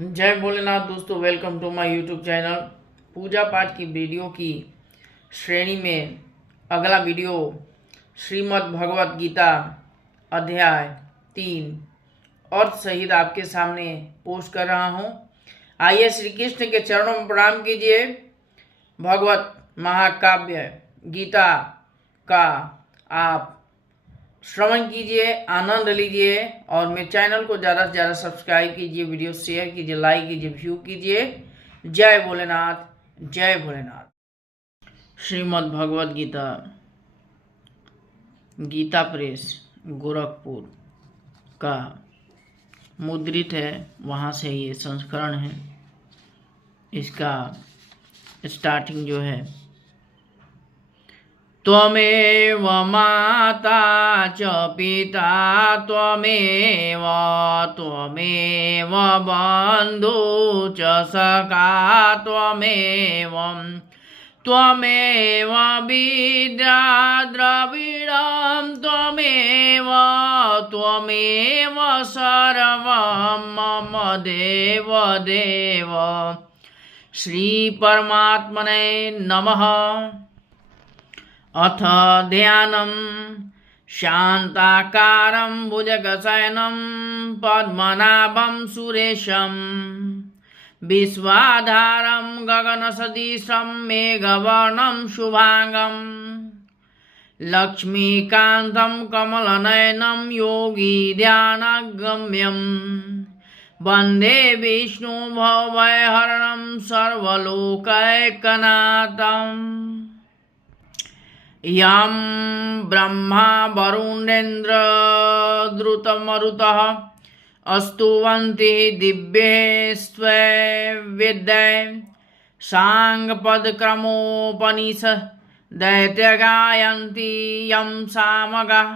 जय भोलेनाथ दोस्तों, welcome to my YouTube channel. पूजा पाठ की वीडियो की श्रेणी में अगला वीडियो श्रीमद् भगवत गीता अध्याय 3 अर्थ सहित आपके सामने पोस्ट कर रहा हूँ। आइए श्री कृष्ण के चरणों में प्रणाम कीजिए। भगवत महाकाव्य गीता का आप श्रवण कीजिए, आनंद लीजिए और मेरे चैनल को ज़्यादा से ज़्यादा सब्सक्राइब कीजिए, वीडियो शेयर कीजिए, लाइक कीजिए, व्यू कीजिए। जय भोलेनाथ, जय भोलेनाथ। श्रीमद् भगवद गीता, गीता प्रेस गोरखपुर का मुद्रित है, वहाँ से ये संस्करण है। इसका स्टार्टिंग जो है, त्वमेव माता च पिता त्वमेव बन्धु च सखा त्वमेव विद्या द्रविणं त्वमेव सर्वं मम देव देव। श्री परमात्मने नमः। अथ ध्यानं शान्ताकारं भुजगशयनं पद्मनाभं सुरेशं विश्वाधारं गगनसदृशं मेघवर्णं शुभांगं लक्ष्मीकान्तं कमलनयनं योगी ध्यानगम्यं वन्दे विष्णु भवभयहरणं सर्वलोकैकनाथम्। यं ब्रह्मा वरुणेन्द्र द्रुतमरुतः स्तुवन्ति दिव्यैस्त्वैवेद्यै साङ्गपदक्रमोपनिषद् दैत्यगायन्ति यं सामगाः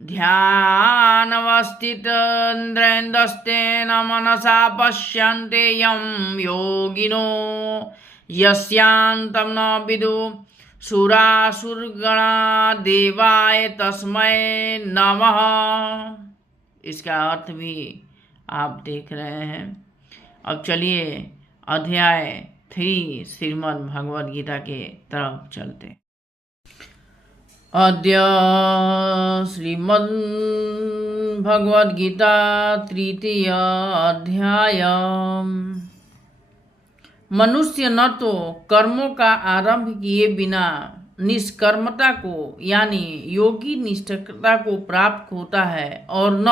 ध्यानवस्थितेन्द्रेन्द्रस्तेन मनसा पश्यन्ते यं योगिनो यस्यान्तं न विदुः सुरासुरगणा देवाय तस्मै नमः। इसका अर्थ भी आप देख रहे हैं। अब चलिए अध्याय 3 श्रीमद् भगवद गीता के तरफ चलते। अद्य श्रीमद् भगवद गीता तृतीय अध्याय। मनुष्य न तो कर्मों का आरंभ किए बिना निष्कर्मता को यानी योगी निष्ठता को प्राप्त होता है और न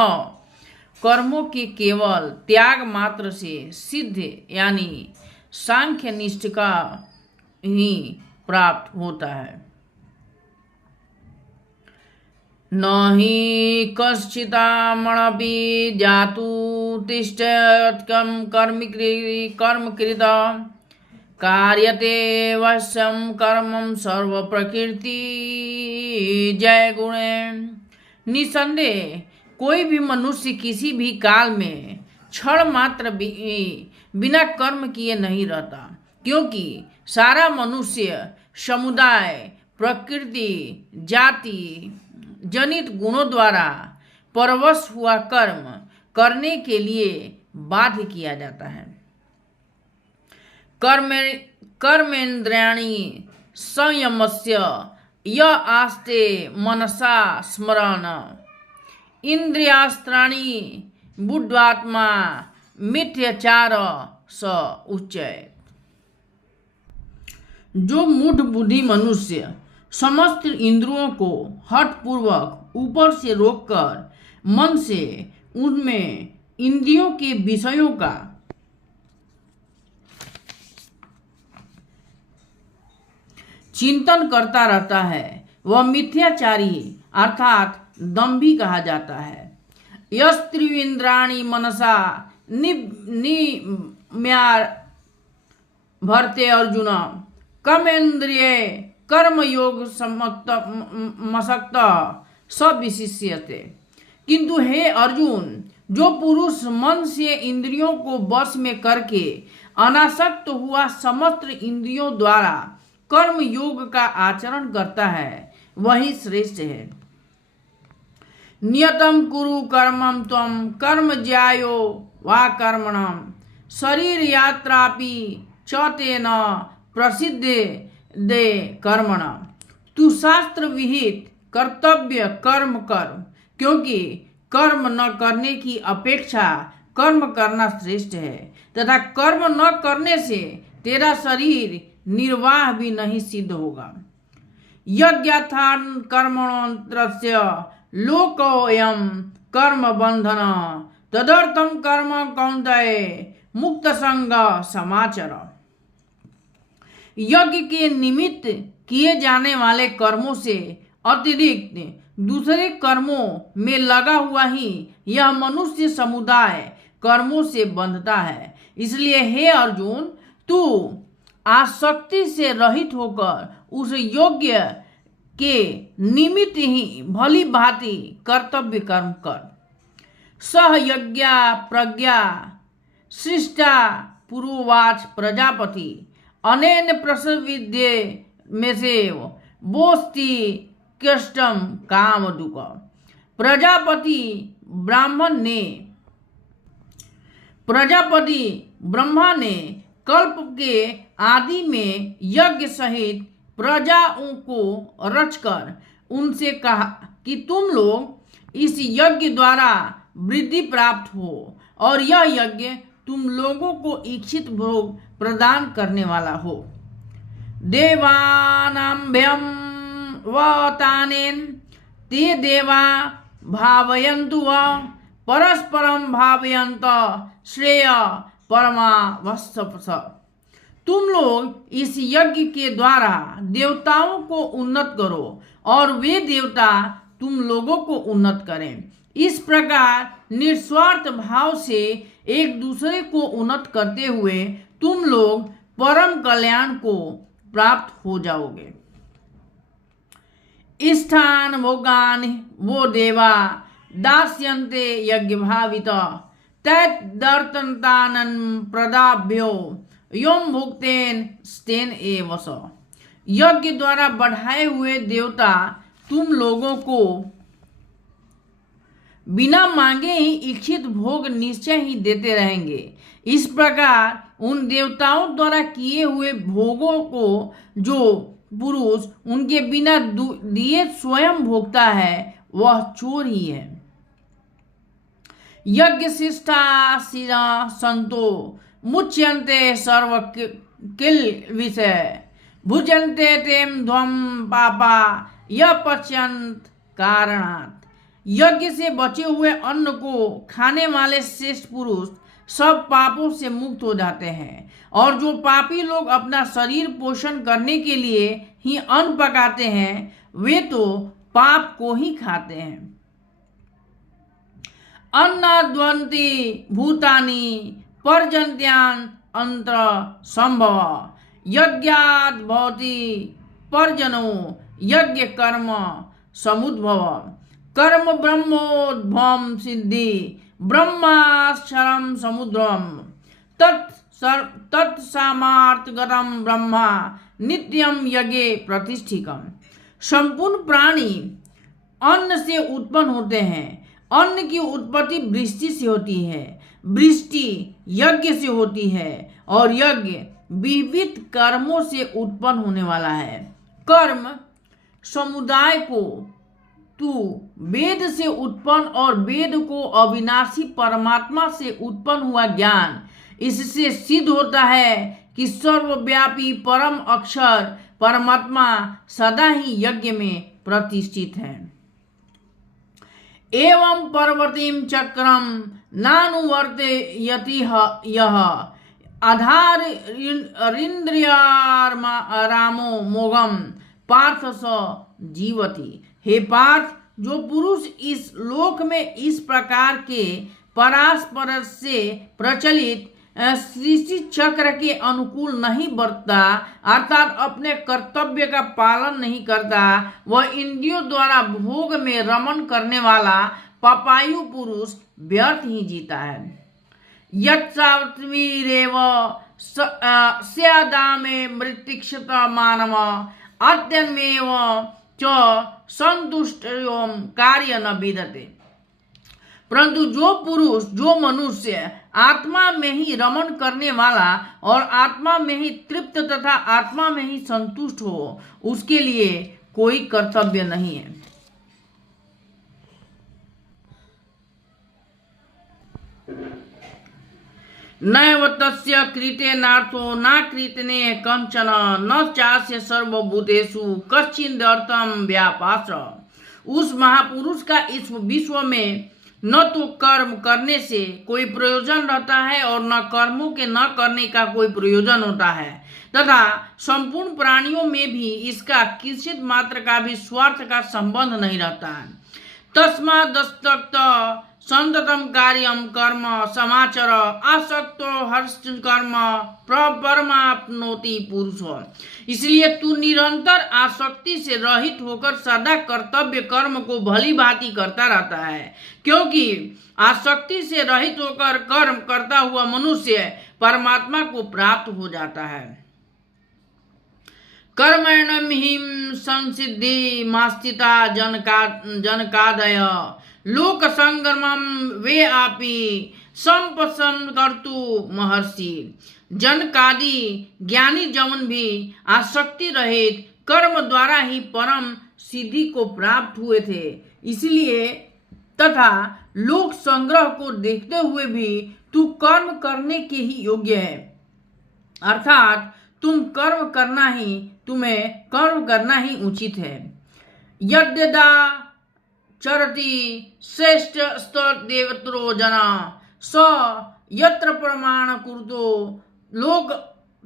कर्मों के केवल त्याग मात्र से सिद्ध यानी सांख्य निष्ठ का ही प्राप्त होता है। न हि कश्चिदामणपि जातु तिष्ठत् कर्मकृत कार्यते वश्यं कर्मं सर्वप्रकृति जय गुणे। निसंदेह कोई भी मनुष्य किसी भी काल में क्षण मात्र बिना कर्म किए नहीं रहता, क्योंकि सारा मनुष्य समुदाय प्रकृति जाति जनित गुणों द्वारा परवश हुआ कर्म करने के लिए बाध्य किया जाता है। कर्मेन्द्रियाणि संयमस्य य आस्ते मनसा स्मरण इंद्रियास्त्राणि बुद्ध्वात्मा मिथ्याचार स उच्चयेत्। जो मूढ़ बुद्धि मनुष्य समस्त इंद्रियों को हठपूर्वक ऊपर से रोककर मन से उनमें इंद्रियों के विषयों का चिंतन करता रहता है, वह मिथ्याचारी अर्थात दंभी कहा जाता है। यस्त्रिविंद्राणि मनसा निम्यार भरते अर्जुन कमेन्द्रिय कर्मयोग मसक्त सब विशिष्यते। किंतु हे अर्जुन, जो पुरुष मन से इंद्रियों को वश में करके अनासक्त हुआ समस्त इंद्रियों द्वारा कर्म योग का आचरण करता है, वही श्रेष्ठ है। नियतम कुरु कर्मम त्वम कर्म ज्यायो वा कर्मणम शरीर यात्रापि च तेन प्रसिद्धे दे कर्मण। तू शास्त्र विहित कर्तव्य कर्म कर, क्योंकि कर्म न करने की अपेक्षा कर्म करना श्रेष्ठ है, तथा कर्म न करने से तेरा शरीर निर्वाह भी नहीं सिद्ध होगा। यज्ञार्थान कर्मणोऽन्त्रस्य लोकोऽयं कर्म बंधन, तदर्थम कर्म कौन्तेय मुक्त संग समाचर। यज्ञ के निमित्त किए जाने वाले कर्मों से अतिरिक्त दूसरे कर्मों में लगा हुआ ही यह मनुष्य समुदाय कर्मों से बंधता है। इसलिए हे अर्जुन, तू आसक्ति से रहित होकर उस योग्य के निमित्त ही भली भांति कर्तव्य कर्म कर। सह यज्ञा प्रज्ञा सृष्टा पुरोवाच प्रजापति अनेन प्रसविद्ये में से बोस्ति कष्टम काम दुख। प्रजापति ब्रह्मा ने कल्प के आदि में यज्ञ सहित प्रजाओं को रचकर उनसे कहा कि तुम लोग इस यज्ञ द्वारा वृद्धि प्राप्त हो, और यह यज्ञ तुम लोगों को इच्छित भोग प्रदान करने वाला हो। देवानाम्भ्यं वतानेन ते देवा भावयन्तु व परस्परम भावयन्त श्रेय परमावश्यक। तुम लोग इस यज्ञ के द्वारा देवताओं को उन्नत करो और वे देवता तुम लोगों को उन्नत करें। इस प्रकार निस्वार्थ भाव से एक दूसरे को उन्नत करते हुए तुम लोग परम कल्याण को प्राप्त हो जाओगे। स्थान भोगान वो देवा दास्यन्ते यज्ञ भावित तैर्दर्तन्तानं प्रदाभ्यो योम भुक्तेन स्तेन एव स। यज्ञ द्वारा बढ़ाए हुए देवता तुम लोगों को बिना मांगे ही इच्छित भोग निश्चय ही देते रहेंगे। इस प्रकार उन देवताओं द्वारा किए हुए भोगों को जो पुरुष उनके बिना दिए स्वयं भोगता है वह चोर ही है। यज्ञ शिष्टा शिरा संतो मुच्यन्ते सर्व किल विषय भुजन्ते तेम ध्वम पापा यह पच्यंत कारणात्। यज्ञ से बचे हुए अन्न को खाने वाले श्रेष्ठ पुरुष सब पापों से मुक्त हो जाते हैं, और जो पापी लोग अपना शरीर पोषण करने के लिए ही अन्न पकाते हैं वे तो पाप को ही खाते हैं। अन्नद्वन्ति भूतानि पर्जन्त्यान अंतर संभव यज्ञात् भवति पर्जनो यज्ञ कर्म समुद्भव। कर्म ब्रह्मोद्भवम सिद्धि ब्रह्माक्षरम समुद्रम तत्सामर्थ्यगतम ब्रह्मा नित्यम यज्ञे प्रतिष्ठिकम। संपूर्ण प्राणी अन्न से उत्पन्न होते हैं। अन्न की उत्पत्ति वृष्टि से होती है, वृष्टि यज्ञ से होती है, और यज्ञ विविध कर्मों से उत्पन्न होने वाला है। कर्म समुदाय को तू वेद से उत्पन्न और वेद को अविनाशी परमात्मा से उत्पन्न हुआ ज्ञान, इससे सिद्ध होता है कि सर्वव्यापी परम अक्षर परमात्मा सदा ही यज्ञ में प्रतिष्ठित है। एवं पर्वतीम चक्रम नानुवर्तयति यह आधार इंद्रियारामो मोगम पार्थ स जीवति। हे पार्थ, जो पुरुष इस लोक में इस प्रकार के परस्पर से प्रचलित सृष्टि चक्र के अनुकूल नहीं बरतता, अर्थात अपने कर्तव्य का पालन नहीं करता, वह इंद्रियों द्वारा भोग में रमण करने वाला पापायु पुरुष व्यर्थ ही जीता है। यत्सात्वीरेव स्यादामे मृत्तिक्षत मानव अत्यन्मेव च संतुष्टोम कार्य न विदते। परंतु जो पुरुष, जो मनुष्य आत्मा में ही रमण करने वाला और आत्मा में ही तृप्त तथा आत्मा में ही संतुष्ट हो, उसके लिए कोई कर्तव्य नहीं है। नैव तस्य कृतेनार्थो न कृतने कंचन न चास्य सर्वभूतेषु कश्चिदर्थम व्यापाश्र। उस महापुरुष का इस विश्व में न तो कर्म करने से कोई प्रयोजन रहता है और न कर्मों के न करने का कोई प्रयोजन होता है, तथा संपूर्ण प्राणियों में भी इसका किंचित मात्र का भी स्वार्थ का संबंध नहीं रहता है। तस्मादस्तक्त संततम कार्यम कर्म समाचर आसक्तो हर्ष कर्म परमाप्नोति पुरुषो। इसलिए तू निरंतर आसक्ति से रहित होकर सदा कर्तव्य कर्म को भली भांति करता रहता है, क्योंकि आसक्ति से रहित होकर कर्म करता हुआ मनुष्य परमात्मा को प्राप्त हो जाता है। कर्मण्यम हिम संसिद्धि मास्तिता जनकादय लोक संग्रमम वे आपी संपसन कर्तु महर्षि। जनकादि ज्ञानी जन भी आसक्ति रहित कर्म द्वारा ही परम सिद्धि को प्राप्त हुए थे, इसलिए तथा लोक संग्रह को देखते हुए भी तू कर्म करने के ही योग्य है, अर्थात तुम्हें कर्म करना ही उचित है। यद्यदा चरति श्रेष्ठ देवत्रो जना स यत्र प्रमाण कुरुतो लोक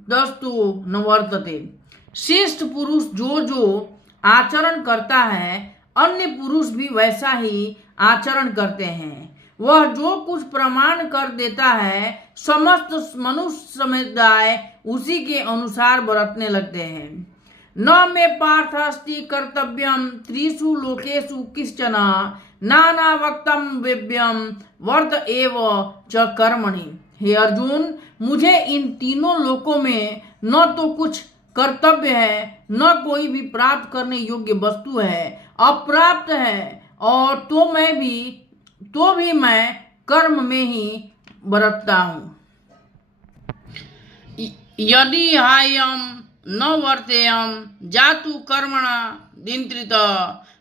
दस्तु न वर्तते। श्रेष्ठ पुरुष जो आचरण करता है, अन्य पुरुष भी वैसा ही आचरण करते हैं। वह जो कुछ प्रमाण कर देता है, समस्त मनुष्य समुदाय उसी के अनुसार बरतने लगते हैं। न मे पार्थ अस्ति कर्तव्यम त्रिषु लोकेषु किश्चन नाना वक्तम वेव्यम वर्त एव च कर्मणि। हे अर्जुन, मुझे इन तीनों लोकों में न तो कुछ कर्तव्य है, न कोई भी प्राप्त करने योग्य वस्तु है, अप्राप्त है, और तो भी मैं कर्म में ही बरतता हूँ। यदि हायम न वर्तेयम जातु कर्मणा दिंत्रित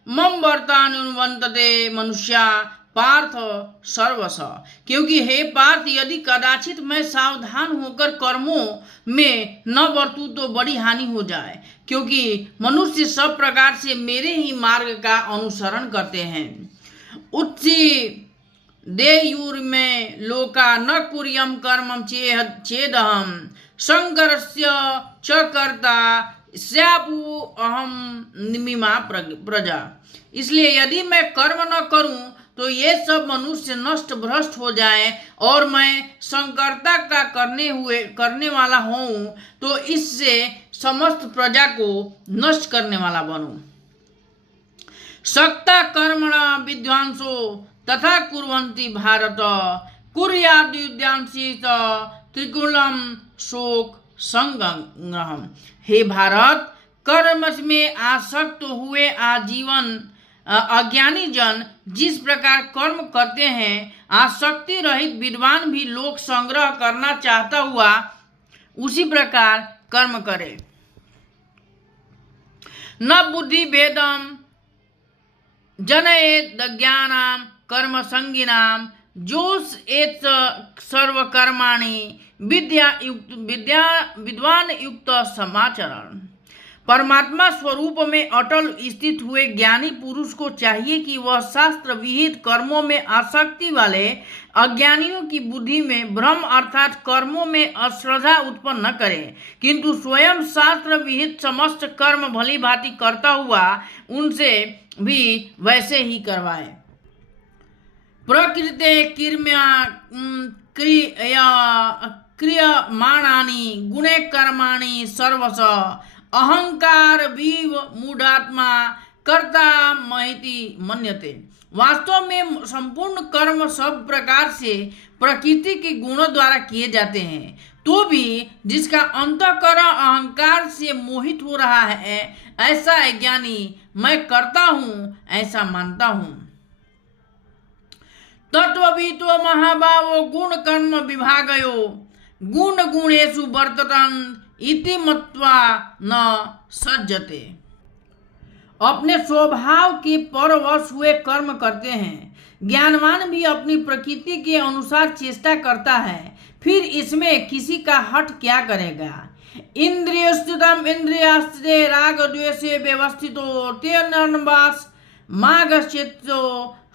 मम वर्तानुवंतते मनुष्या पार्थ सर्वस। क्योंकि हे पार्थ, यदि कदाचित मैं सावधान होकर कर्मों में न बरतूं तो बड़ी हानि हो जाए, क्योंकि मनुष्य सब प्रकार से मेरे ही मार्ग का अनुसरण करते हैं। उत्सी देयुर्मे लोका न कुर्यम कर्मं चेदहम शंकरस्य च कर्ता स्यापु अहम निमिमा प्रजा। इसलिए यदि मैं कर्म न करूं तो ये सब मनुष्य नष्ट भ्रष्ट हो जाएं और मैं संकर्ता का करने वाला हूं, तो इससे समस्त प्रजा को नष्ट करने वाला बनूं। सक्ता कर्मणा विद्वांसो तथा कुर्वन्ति भारत कुर्याद्युद्यांसी त्रिकुलम शोक संग्रहम। हे भारत, कर्म में आसक्त हुए आजीवन अज्ञानी जन जिस प्रकार कर्म करते हैं, आसक्ति रहित विद्वान भी लोक संग्रह करना चाहता हुआ उसी प्रकार कर्म करे। न बुद्धि भेदम जनयेत ज्ञानाम कर्म संगिनाम जोश एत सर्व कर्माणि विद्वान युक्त समाचरण। परमात्मा स्वरूप में अटल स्थित हुए ज्ञानी पुरुष को चाहिए कि वह शास्त्र विहित कर्मों में आसक्ति वाले अज्ञानियों की बुद्धि में भ्रम अर्थात कर्मों में अश्रद्धा उत्पन्न न करे, किंतु स्वयं शास्त्र विहित समस्त कर्म भली भांति करता हुआ उनसे भी वैसे ही करवाए। प्रकृते क्रियमाणानि गुणे कर्माणि सर्वश अहंकार विव मूढ़ात्मा कर्ता महिति मन्यते। वास्तव में संपूर्ण कर्म सब प्रकार से प्रकृति के गुणों द्वारा किए जाते हैं, तो भी जिसका अंतःकरण अहंकार से मोहित हो रहा है, ऐसा अज्ञानी मैं करता हूँ ऐसा मानता हूँ। तत्ववितो महाभावो गुण कर्म विभागयो गुण गुणेषु वर्ततन इति मत्वा न सज्जते। अपने स्वभाव के परवश हुए कर्म करते हैं। ज्ञानवान भी अपनी प्रकृति के अनुसार चेष्टा करता है, फिर इसमें किसी का हट क्या करेगा। इंद्रियस्थितम इंद्रियास्ते राग द्वेषे व्यवस्थितो तेनर्वास मागस्यतो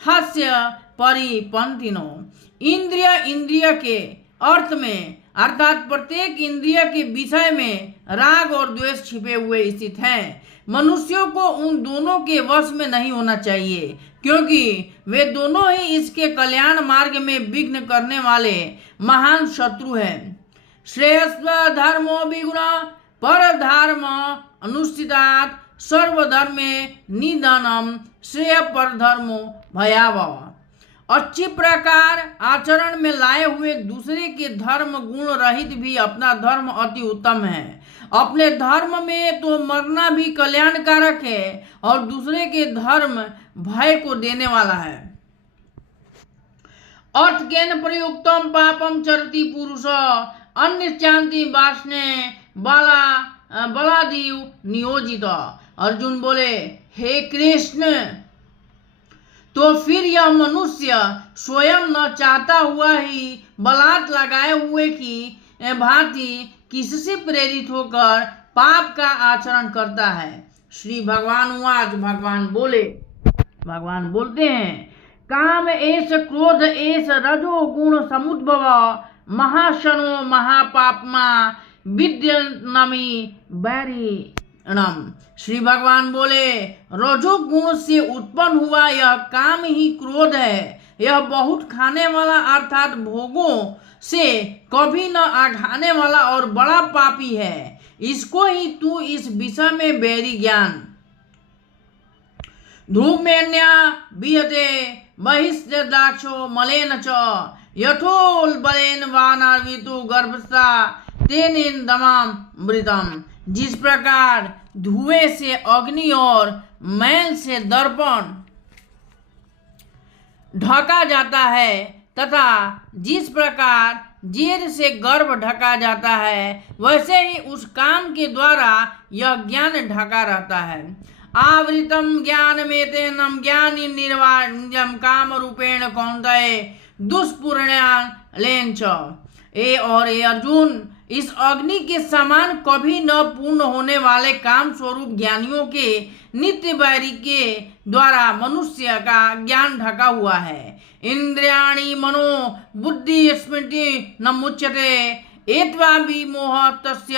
हास्य परिपंथिनो। इंद्रिय के अर्थ में अर्थात प्रत्येक इंद्रिय के विषय में राग और द्वेष छिपे हुए स्थित हैं। मनुष्यों को उन दोनों के वश में नहीं होना चाहिए, क्योंकि वे दोनों ही इसके कल्याण मार्ग में विघ्न करने वाले महान शत्रु हैं। श्रेयस्व धर्मो विगुण पर धर्म अनुष्ठितात् सर्वधर्मे निधनम श्रेय पर धर्मो भयावह। अच्छी प्रकार आचरण में लाए हुए दूसरे के धर्म गुण रहित भी अपना धर्म अति उत्तम है। अपने धर्म में तो मरना भी कल्याणकारक है और दूसरे के धर्म भय को देने वाला है। अर्थ केन प्रयुक्तम पापम चरति पुरुष अन्य चांति वासने बलादीव नियोजित। अर्जुन बोले, हे कृष्ण, तो फिर यह मनुष्य स्वयं न चाहता हुआ ही बलात् लगाए हुए की भांति किससे प्रेरित होकर पाप का आचरण करता है। श्री भगवान वाच, भगवान बोलते हैं, काम एष क्रोध एष रजो गुण समुद्भव महाशनो महापापमा विद्यनमी बैरिणम। श्री भगवान बोले, रजोगुण से उत्पन्न हुआ यह काम ही क्रोध है। यह बहुत खाने वाला अर्थात भोगों से कभी न आघाने वाला और बड़ा पापी है। इसको ही तू इस विषय में बैरी ज्ञान। धूमेन्या विहते बहिष्टाक्षो मलेन च यथोल बलेन वानावितु गर्भस्था तेनेन दमाम मृतम। जिस प्रकार धुएं से अग्नि और मैल से दर्पण ढका जाता है तथा जिस प्रकार जेर से गर्भ ढका जाता है, वैसे ही उस काम के द्वारा यह ज्ञान ढका रहता है। आवृतम ज्ञान में तेनम ज्ञानी निर्वाण्यम काम रूपेण कौंतये दुष्पूर्ण्यान लेंच। ए अर्जुन, इस अग्नि के समान कभी न पूर्ण होने वाले काम स्वरूप ज्ञानियों के नित्य वैरी के द्वारा मनुष्य का ज्ञान ढका हुआ है। इंद्रियाणि मनो बुद्धि स्मृति न मुच्यते एत्वा विमोह तस्य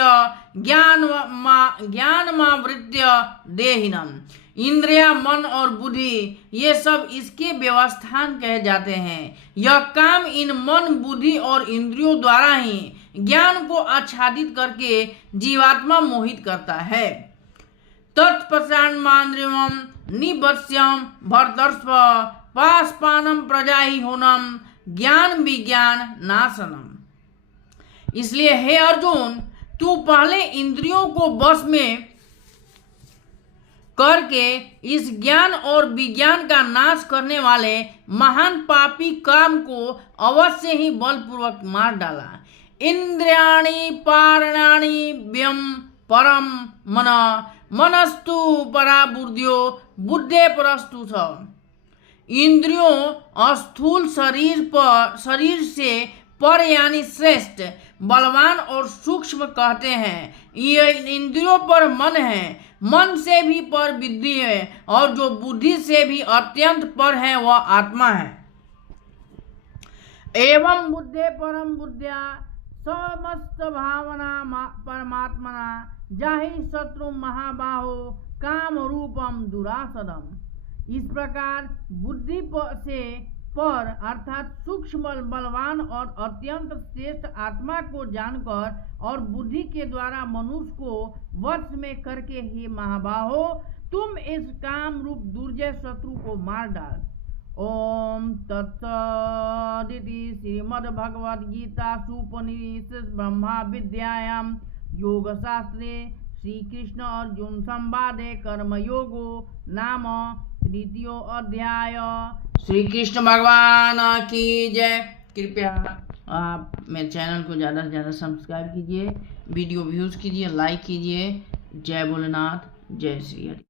ज्ञानमावृत्य देहिनम। इंद्रिया, मन और बुद्धि ये सब इसके व्यवस्थान कहे जाते हैं। यह काम इन मन, बुद्धि और इंद्रियों द्वारा ही ज्ञान को आच्छादित करके जीवात्मा मोहित करता है। तत्पश्चात् मान्द्रियम निवस्यम भरतर्ष पासपानम प्रजाहि होनम ज्ञान विज्ञान नाशनम। इसलिए हे अर्जुन, तू पहले इंद्रियों को वश में करके इस ज्ञान और विज्ञान का नाश करने वाले महान पापी काम को अवश्य ही बलपूर्वक मार डाला। इंद्रियाणि पारणानि व्यम परम मन मनस्तु परा बुद्धियो बुद्धे परस्तु थ। इंद्रियों स्थूल शरीर से पर यानी श्रेष्ठ, बलवान और सूक्ष्म कहते हैं। ये इंद्रियों पर मन है, मन से भी पर बुद्धि है और जो बुद्धि से भी अत्यंत पर है वह आत्मा है। एवं बुद्धे परम बुद्धिया समस्त भावना परमात्मना जाहि शत्रु महाबाहो काम रूपम दुरासदम। इस प्रकार बुद्धि से पर अर्थात सूक्ष्म बलवान और अत्यंत श्रेष्ठ आत्मा को जानकर और बुद्धि के द्वारा मनुष्य को वश में करके ही महाबाहो तुम इस काम रूप दुर्जय शत्रु को मार डाल। ओम तत्सदिति श्रीमद्भगवद्गीता उपनिषद ब्रह्मा विद्यायां योग शास्त्रे श्री कृष्ण अर्जुन संवादे कर्मयोगो नाम तृतीयो अध्याय। श्री कृष्ण भगवान की जय। कृपया आप मेरे चैनल को ज़्यादा से ज़्यादा सब्सक्राइब कीजिए, वीडियो व्यूज़ कीजिए, लाइक कीजिए। जय भोलेनाथ, जय श्री हरि।